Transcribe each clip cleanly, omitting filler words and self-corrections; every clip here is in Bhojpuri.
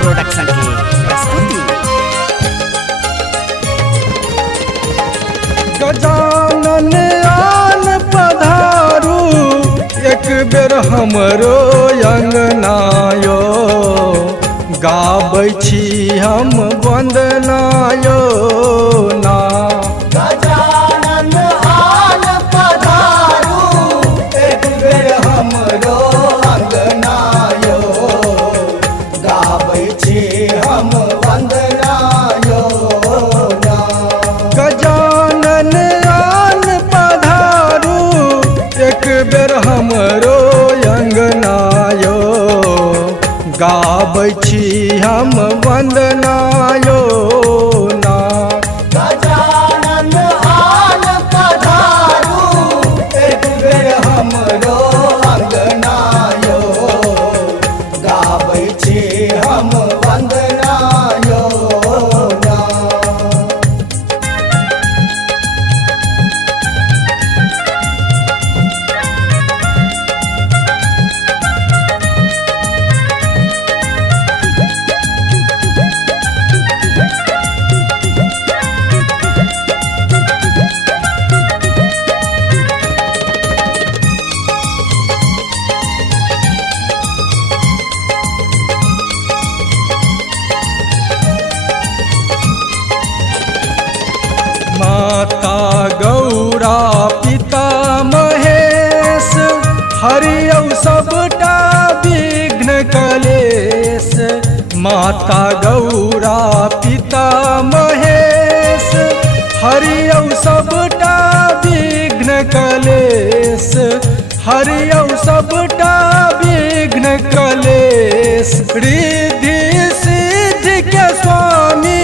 प्रोडक्शन की प्रस्तुति। गजानन आन पधारू एक बेर हमरो अंगनायो, गाबै छी हम वंदनायो ना। गजानन आन पधारू एक बेर हमरो अंगनायो, गाबै छी हम वंदनायो ना। गजानन आन पधारू एक बेर हमरो अंगनायो, गाबै छी हम वंदनायो ना। गजानन आन पधारू एक बेर हमरो अंगनायो, गाबै छी हम वंदनायो ना। माता गौरा पिता महेश, हरियौ सबटा विघ्न कलेश। माता गौरा पिता महेश, हरियौ सबटा विघ्न कलेश। हरियौ सबटा विघ्न कलेश। रिद्धि सिद्धि के स्वामी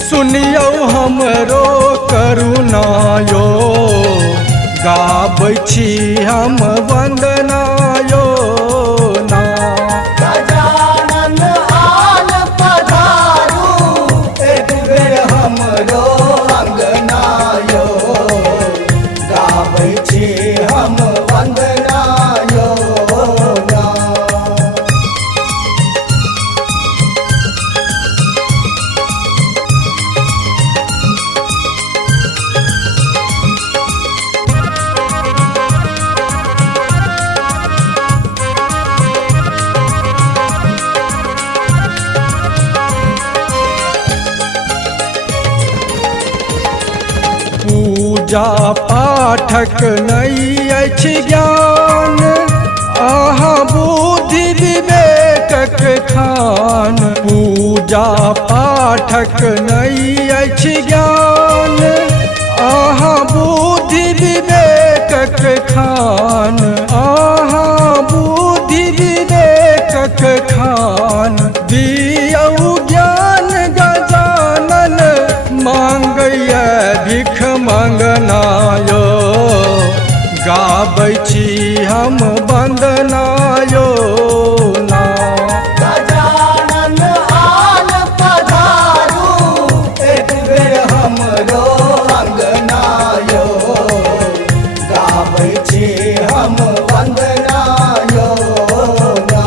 सुनियौ हमरो करुणायो, गाबै छी हम वंदनायो ना। गजानन आन पधारू एक बेर हमरो अंगनायो, गाबै छी हम वंदनायो ना। पूजा पाठक नहीं अछि ज्ञान, अहाँ बुद्धि विवेकक खान। पूजा पाठक नहीं अछि ज्ञान, अहाँ बुद्धि विवेकक खान। अहाँ बुद्धि विवेकक खान। दियौ ज्ञान गजानन, मांगैया भिख मंगनायो, गाबै छी हम वंदनायो ना। गजानन आन पधारू एक बेर हमरो अंगनायो, गाबै छी हम वंदनायो ना।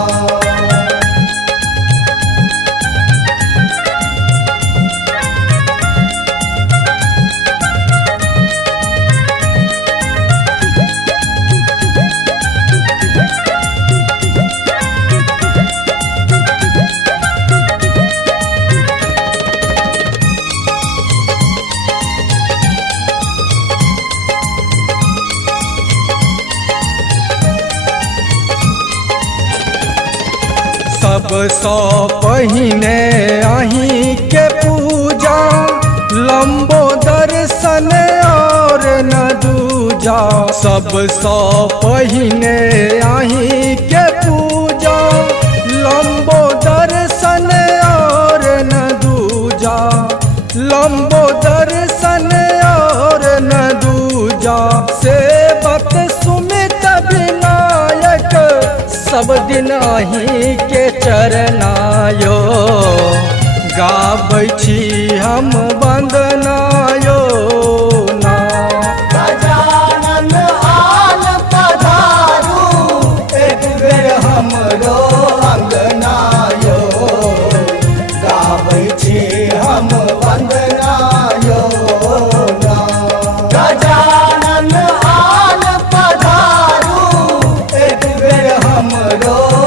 सबसँ पहिने अहीं के पूजा, लंबोदर और न दूजा। सबसँ पहिने अहीं के पूजा, लंबोदर और न दूजा। लंबोदर और न दूजा। सेवक सुमित विनायक, सब दिन अहीं के चरनायो, गाबै छी हम वंदनायो ना। गजानन आन पधारू एक बेर हमरो अंगनायो, यो